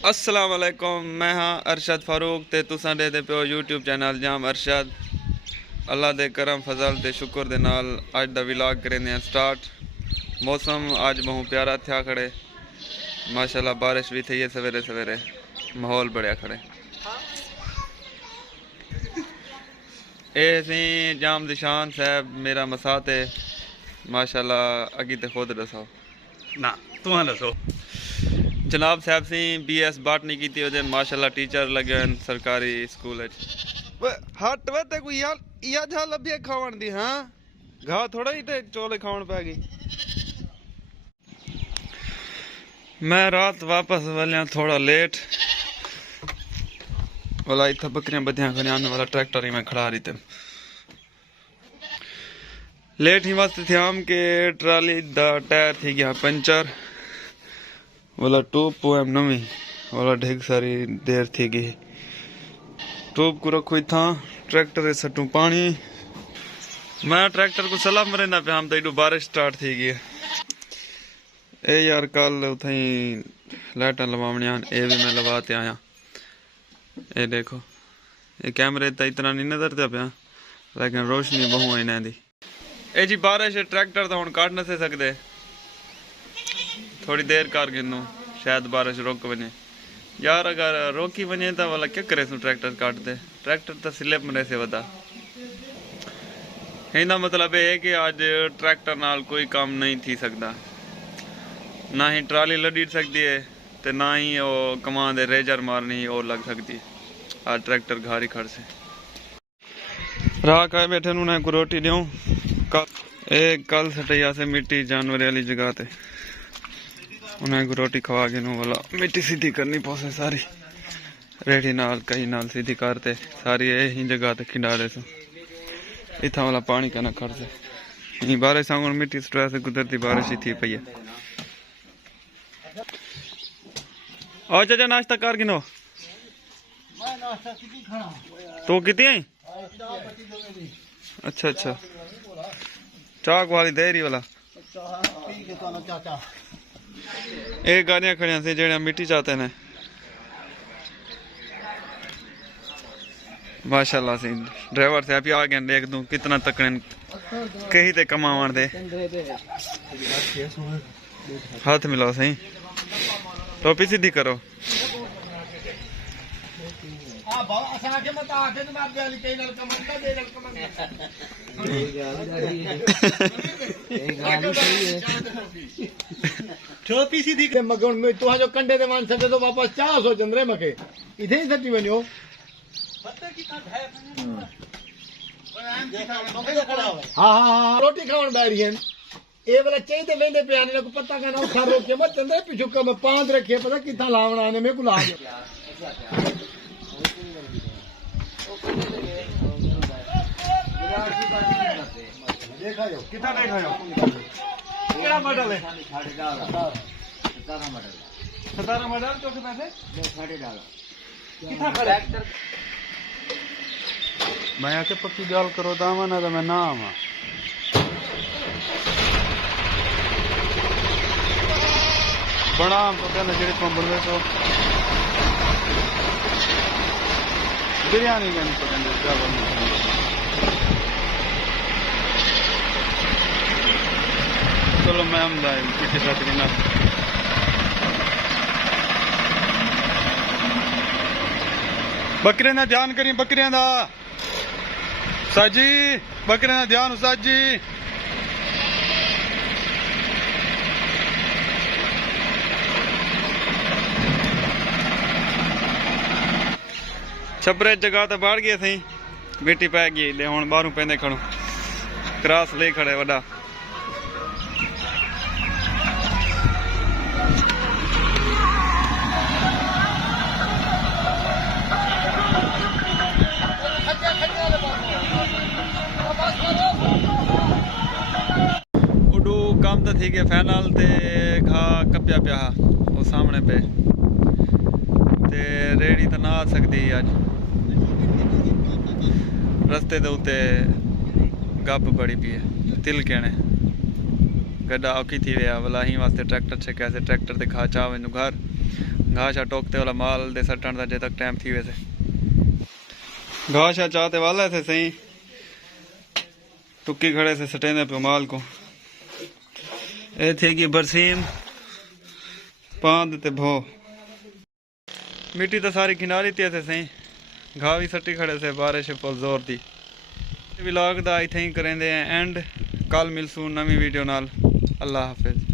अस्सलाम वालेकुम, मैं हाँ अरशद फारूक ते तुसां दे पियो यूट्यूब चैनल जाम अरशद। अल्लाह दे करम फजल ते शुक्र दे नाल अज दा व्लॉग करेंदे स्टार्ट। मौसम अज बहुत प्यारा था खड़े, माशाल्लाह बारिश भी थी है सवेरे सवेरे, माहौल बढ़िया खड़े। ए सी जाम दिशान साहब मेरा मसाते माशाल्लाह अगी ते खुद दसो ना तुम दसो। जनाब साहब सी BS बाटनी की थी माशाल्लाह टीचर लगे सरकारी स्कूल हट वे ते कोई या झा लभे खावन दी। हाँ घा थोड़ा ही चोले खावन पै गई। मैं रात वापस वालिया थोड़ा लेट वाला इतना बकरियां बदियां खड़े आने वाला ट्रैक्टर ही मैं खड़ा रही थे लेट ही वास्ते थे आम के ट्राली दा टायर थी गया पंचर वाला ट्यूब पोएम नवी वाला ढेग सारी देर थी गई। ट्यूब को रखो था ट्रैक्टर सटू पानी। मैं ट्रैक्टर को सलाह मरेंदा पे हम तो बारिश स्टार्ट थी गई। ए यार कल उथई लाइटा लवावनिया ए भी मैं लवाते आया। ये देखो ये कैमरे तो इतना नहीं नजर पाया लेकिन रोशनी बहु है इन्हें दी। ए जी बारिश ट्रैक्टर तो हम काट नहीं सकते, थोड़ी देर कर गिनू शायद बारिश रोक वने। यार अगर रोकी वने तो वाला क्या करे ट्रैक्टर काट दे, ट्रैक्टर तो स्लिप मरे से वदा। इनका मतलब ये है कि आज ट्रैक्टर नाल कोई काम नहीं थी सकता, ना ही ट्राली लड़ी सकती है तो ना ही वो कमां दे रेजर मारनी और लग सकती है। आज ट्रैक्टर घारी खड़ से राह का बैठे उन्हें को रोटी दूँ। कल सटैया से मिट्टी जानवर वाली जगह ते उन्हें को रोटी खवा के नू वाला मिट्टी सीधी करनी पौसे सारी रेडी नाल कहीं नाल सीधी करते सारी यही जगह ते खिंडारे सो इतना वाला पानी का ना खड़ से बारिश सांगण मिट्टी सटवा से कुदरती बारिश ही थी पई है। और चाचा नाश्ता कर गिनो तो कितनी आई? अच्छा अच्छा चाक वाली देरी वाला एक गाड़ियां खड़िया से जेड़िया मिट्टी चाहते ने माशाल्लाह से ड्राइवर से अभी आ गए देख दूं कितना तकड़े कहीं ते कमावन दे हाथ मिलाओ सही टोपी सीधी करो। टोपी सीधी मगन में तुहा जो कंडे दे मान सके तो वापस 400 चंद्रे मके इथे ही सटी बनियो हाँ रोटी खावन बैरी है ये वाला चाहिए तो वेंदे पे आने को पता का ना खा रोके मत चंद्रे पिछु कम पांच रखे पता कितना लावना आने में को ला दे देखा जो कितना देखा जो क्या मॉडल है 17 मॉडल तो के पैसे 17.5 कितना ट्रैक्टर मैं आके पक्की गाल करो दावा ना तो मैं ना आवा। बड़ा पता ना जेड़े तुम बनवे तो बिरयानी का नहीं पसंद क्या बनना। चलो मैं हम किसी साथ की ना बकरे ना ध्यान करी बकरियां दा साजी बकरे ना ध्यान साजी। छपरे जगह तो बढ़ गए थी मिट्टी पै गई ले हुण बाहरों पेंदे खड़ो क्रॉस ले खड़े वड्डा उडू काम तो थी गया फाइनल ते घा कप्या पिया वो सामने पे ते रेड़ी तो ना आ सकती अज रस्ते दे उत्ते गप बड़ी पी है तिल कहने गड्ढा औखी थी वे वाला ही वास्ते ट्रैक्टर छे कैसे ट्रैक्टर ते खा चा वनु घर घाह शा टोकते वाला माल दे सटण दा जे तक टाइम थी वैसे घाह शा चाहते वाला थे सही टुक्की खड़े से सटेंदे पे माल को ए थे कि बरसीम पांद ते भो मिट्टी तो सारी किनारी ते थे सही घाह भी सटी खड़े से बारिश पर जोर दी व्लॉग दा इत्थे ही करेंदे एंड कल मिलसूं नवी वीडियो नाल अल्लाह हाफिज।